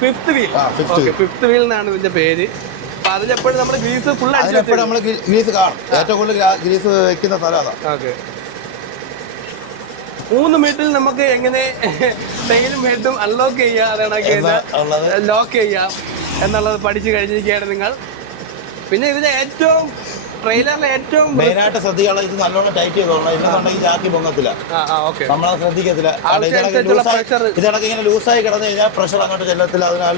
Fifth wheel. Fifth wheel എന്നാണ് ഇതിന്റെ പേര്. അപ്പൊ അതിലെപ്പോഴും നമ്മൾ ഗ്രീസ് ഫുൾ അതിലെപ്പോഴും നമ്മൾ ഗ്രീസ് കാണും. ഏറ്റവും കൂടുതൽ ഗ്രീസ് വെക്കുന്ന സ്ഥലം അതാ. ഓക്കെ. 3 മിനിറ്റിൽ നമുക്ക് എങ്ങനെ ടെയിലും ഹെഡും അൺലോക്ക് ചെയ്യാം, അതാണ് ലോക്ക് ചെയ്യാം എന്നുള്ളത് പഠിച്ചു കഴിഞ്ഞിരിക്കുകയാണ് നിങ്ങൾ. പിന്നെ ഇതിന്റെ ഏറ്റവും ട്രെയിലറിലെ ഏറ്റവും മെയിനായിട്ട് ശ്രദ്ധിക്കാനുള്ള ഇത് നല്ലോണം ടൈറ്റ് ചെയ്തോളണം. ഇല്ലെന്നുണ്ടെങ്കിൽ ജാക്കി പൊങ്ങത്തില്ല, നമ്മളത് ശ്രദ്ധിക്കത്തില്ല. ഇതിടക്ക് ഇങ്ങനെ ലൂസായി കിടന്നു കഴിഞ്ഞാൽ പ്രഷർ അങ്ങോട്ട് ചെല്ലത്തില്ല, അതിനാൽ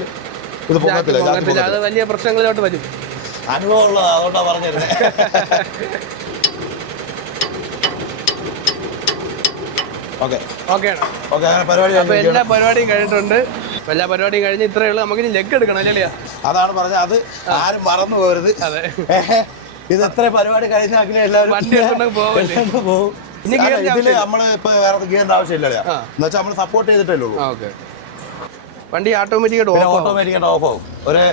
ഇത് പൊങ്ങത്തില്ല. അത് വലിയ പ്രശ്നങ്ങളിലോട്ട് വരും. അനുഭവം ഉള്ളത്, അതുകൊണ്ടാണ് പറഞ്ഞിരുന്നത്. എല്ലാ പരിപാടിയും കഴിഞ്ഞിട്ടുണ്ട്. എല്ലാ പരിപാടിയും കഴിഞ്ഞ് ഇത്രയേ ഉള്ളൂ. നമുക്ക് ഇനി ലെഗ് എടുക്കണം അല്ലേ? അതാണ് പറഞ്ഞത്, അത് ആരും മറന്നു പോകരുത്. അതെ, ഇത് എത്ര പരിപാടി കഴിഞ്ഞാൽ എല്ലാവരും വണ്ടി പോകും. ഇതില് നമ്മള് ഇപ്പൊ വേറെ ഗിയറിന്റെ ആവശ്യമില്ല, എന്ന് വെച്ചാൽ നമ്മൾ സപ്പോർട്ട് ചെയ്തിട്ടല്ലേ ഉള്ളൂ. വണ്ടി ഓട്ടോമാറ്റിക്കായിട്ട് ഓഫ് ആവും. ഒരു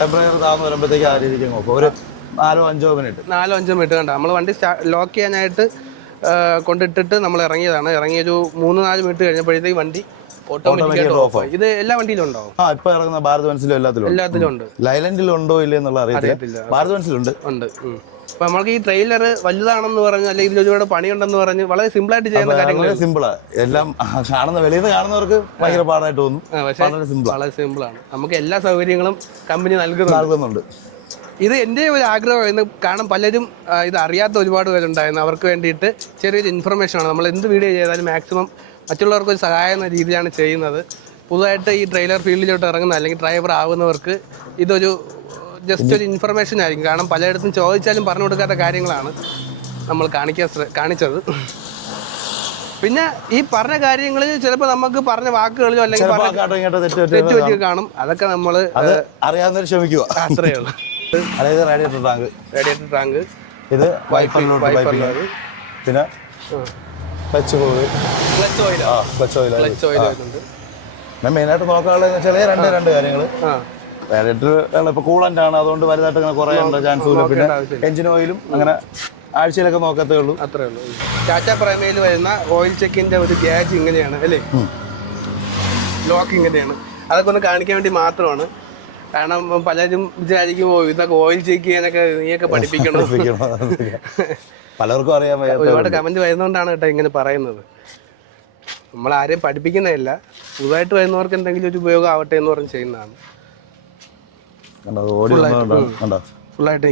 ടെമ്പറേച്ചർ താഴ്ന്നു വരുമ്പോഴത്തേക്ക് ആ രീതിക്ക് ഓഫ്. ഒരു 4-5 മിനിറ്റ് കണ്ട നമ്മൾ വണ്ടി ലോക്ക് ചെയ്യാനായിട്ട് കൊണ്ടിട്ടിട്ട് നമ്മൾ ഇറങ്ങിയതാണ്. ഇറങ്ങിയൊരു 3-4 മിനിറ്റ് കഴിഞ്ഞപ്പോഴത്തേക്ക് വണ്ടി ഓട്ടോമാറ്റിക്കായിട്ട് ഓഫ് ആയി. ഇത് എല്ലാ വണ്ടിയിലും ഉണ്ടോ? ഇപ്പൊ ഇറങ്ങുന്ന ഭാരത് ബെൻസിലും എല്ലാത്തിലും ഉണ്ട്. ലൈലൻഡിൽ ഉണ്ടോ ഇല്ല എന്നുള്ള അറിയത്തില്ല. ഭാരത് ബെൻസിലുണ്ട്. അപ്പൊ നമ്മൾക്ക് ഈ ട്രെയിലർ വലുതാണെന്ന് പറഞ്ഞ് അല്ലെങ്കിൽ ഇതിൽ ഒരുപാട് പണിയുണ്ടെന്ന് പറഞ്ഞ് വളരെ സിമ്പിൾ ആയിട്ട് ചെയ്യുന്ന കാര്യങ്ങൾ. സിമ്പിളാ, എല്ലാം കാണുന്ന വെളിയിൽ നിന്ന് കാണുന്നവർക്ക് ഭയങ്കര പാടായിട്ട് തോന്നും. വളരെ സിമ്പിളാണ്. നമുക്ക് എല്ലാ സൗകര്യങ്ങളും കമ്പനി നൽകുന്നുണ്ട്. ഇത് എൻ്റെ ഒരു ആഗ്രഹമായിരുന്നു. കാരണം പലരും ഇത് അറിയാത്ത ഒരുപാട് പേരുണ്ടായിരുന്നു. അവർക്ക് വേണ്ടിയിട്ട് ചെറിയൊരു ഇൻഫർമേഷനാണ്. നമ്മൾ എന്ത് വീഡിയോ ചെയ്താലും മാക്സിമം മറ്റുള്ളവർക്ക് ഒരു സഹായം എന്ന രീതിയിലാണ് ചെയ്യുന്നത്. പുതുതായിട്ട് ഈ ട്രെയിലർ ഫീൽഡിലോട്ട് ഇറങ്ങുന്ന അല്ലെങ്കിൽ ഡ്രൈവർ ആവുന്നവർക്ക് ഇതൊരു ജസ്റ്റ് ഒരു ഇൻഫർമേഷൻ ആയിരിക്കും. കാരണം പലയിടത്തും ചോദിച്ചാലും പറഞ്ഞു കൊടുക്കാത്ത കാര്യങ്ങളാണ് നമ്മൾ കാണിച്ചത്. പിന്നെ ഈ പറഞ്ഞ കാര്യങ്ങളിൽ ചിലപ്പോൾ നമുക്ക് പറഞ്ഞ വാക്കുകളിലോ അല്ലെങ്കിൽ തെറ്റുപറ്റി കാണും. അതൊക്കെ നമ്മൾ അറിയാവുന്നവർ ക്ഷമിക്കുക, അത്രയേ ഉള്ളൂ. റേഡിയേറ്റർ ടാങ്ക്, ഇത് പിന്നെ ക്ലച്ച് ഓയിൽ. ഞാൻ മെയിനായിട്ട് നോക്കാനുള്ള ചെറിയ രണ്ട് കാര്യങ്ങൾ. റേഡിയേറ്റർ ഇപ്പൊ കൂളന്റ് ആണ്, അതുകൊണ്ട് വലുതായിട്ട് അങ്ങനെ കുറേ ചാൻസ് ഇല്ല. പിന്നെ എഞ്ചിൻ ഓയിലും അങ്ങനെ ആഴ്ചയിലൊക്കെ നോക്കത്തേ ഉള്ളൂ. അത്രേ ഉള്ളൂ. ടാറ്റ പ്രൈമയിൽ വരുന്ന ഓയിൽ ചെക്കിന്റെ ഒരു ഗേജ് ഇങ്ങനെയാണ് അല്ലേ, ലോക്ക് ഇങ്ങനെയാണ്. അതൊക്കെ ഒന്ന് കാണിക്കാൻ വേണ്ടി മാത്രമാണ്. കാരണം പലരും വിചാരിക്കും ഇതൊക്കെ ഓയിൽ ചെക്ക് ചെയ്യാനൊക്കെ നീയൊക്കെ പഠിപ്പിക്കണം. പലർക്കും അറിയാൻ ഒരുപാട് കമന്റ് വരുന്നോണ്ടാണ് കേട്ടോ ഇങ്ങനെ പറയുന്നത്. നമ്മൾ ആരെയും പഠിപ്പിക്കുന്നതല്ല, പുതുതായിട്ട് വരുന്നവർക്ക് എന്തെങ്കിലും ഒരു ഉപയോഗം ആവട്ടെ എന്ന് പറഞ്ഞ് ചെയ്യുന്നതാണ്. ഫുള്ളായിട്ട്